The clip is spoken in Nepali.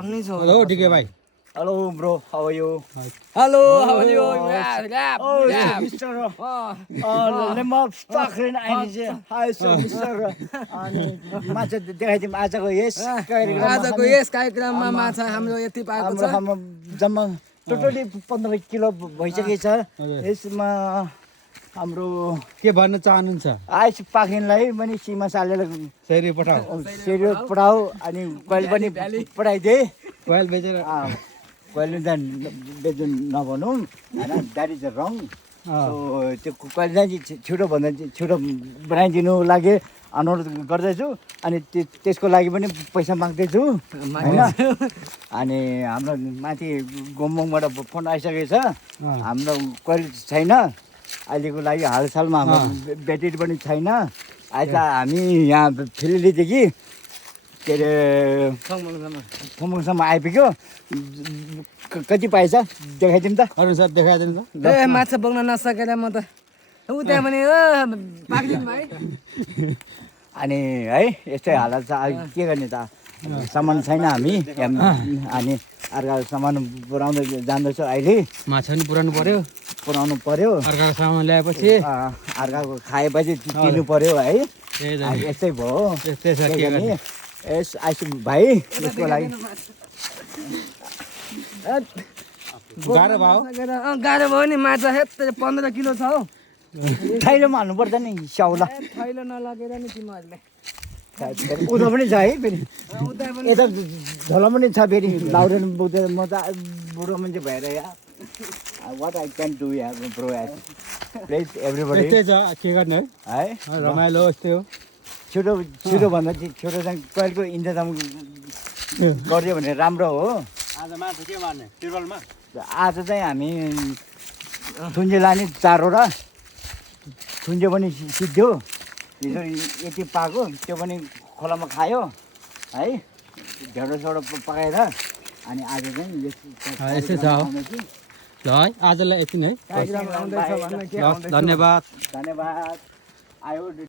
Hello, DK भाइ. Hello, bro. How are you? Hello, how are you? Yeah. Oh, Mr. Lemop Stockren. Hi, so Mr. माछा देखाइदिउँ आजको यस आजको यस कार्यक्रममा माछा हाम्रो यति पाएको छ हाम्रो जम्मा टोटली 15 किलो भइसकेको छ यसमा हाम्रो के भन्न चाहनुहुन्छ? आइस पाखिनलाई पनि सीमा सालेर सेरी पठाऊ. सेरियो पठाऊ अनि कहिले पनि पठाइदे कोइल बेचेर कहिले त बेच्नु नभनौँ हैन द्याट इज रङ सो त्यो कहिले चाहिँ छिटो भन्दा छिटो बनाइदिनु लागि अनुरोध गर्दैछु अनि त्यसको लागि पनि पैसा माग्दैछु हैन अनि हाम्रो माथि गोम्बङबाट फोन आइसकेको छ हाम्रो कहिले छैन अहिलेको लागि हालसालमा हाम्रो ब्याट्री पनि छैन आज हामी यहाँ फिलिलीदेखि के अरे फुमङसम्म आइपुग्यो कति पाएछ देखाइदिउँ त अरू सर देखाइदिनु त. ए माछा बोक्न नसकेर म त उ त्यहाँ पनि पाक्दिन भाइ अनि है यस्तै हालत छ के गर्ने त सामान छैन हामी अनि अर्काको सामान पुऱ्याउँदै जाँदैछौँ अहिले माछा नि पुराउनु पर्यो. पुऱ्याउनु पर्यो अर्काको सामान ल्याएपछि अर्काको खाएपछि तिर्नु पर्यो है त्यही त यस्तै भयो त्यस्तै छ के गर्ने. यस आइसु भाइ यसको लागि गाह्रो भयो. गाह्रो भयो नि माछा हेत्ते 15 किलो छ हौ थैलोमा हाल्नुपर्छ नि स्याउला थैलो नलगेर नि तिमीहरूले उता पनि छ है फेरि उता पनि यता झोला पनि छ फेरि लाउरेन बोक्दै म त बुढो मान्छे भएर यहाँ वाट आई क्यान डु या ब्रो एज प्लिज एभ्रीबडी यस्तै छ के गर्ने है. है रमाइलो यस्तै हो. छिटो छिटो भन्दा छिटो चाहिँ कहिलेको इन्तजाम गरिदियो भने राम्रो हो आज माछा के मार्ने तिरपालमा? आज चाहिँ हामी थुन्जे लाने 4 वटा थुन्जे पनि सिद्धो हिजो यति पाएको त्यो पनि खोलामा खायो है ढेँडो सेडो पकाएर अनि आज चाहिँ यसै छ हो. ल है आजलाई यति नै. धन्यवाद धन्यवाद. धन्यवाद आयो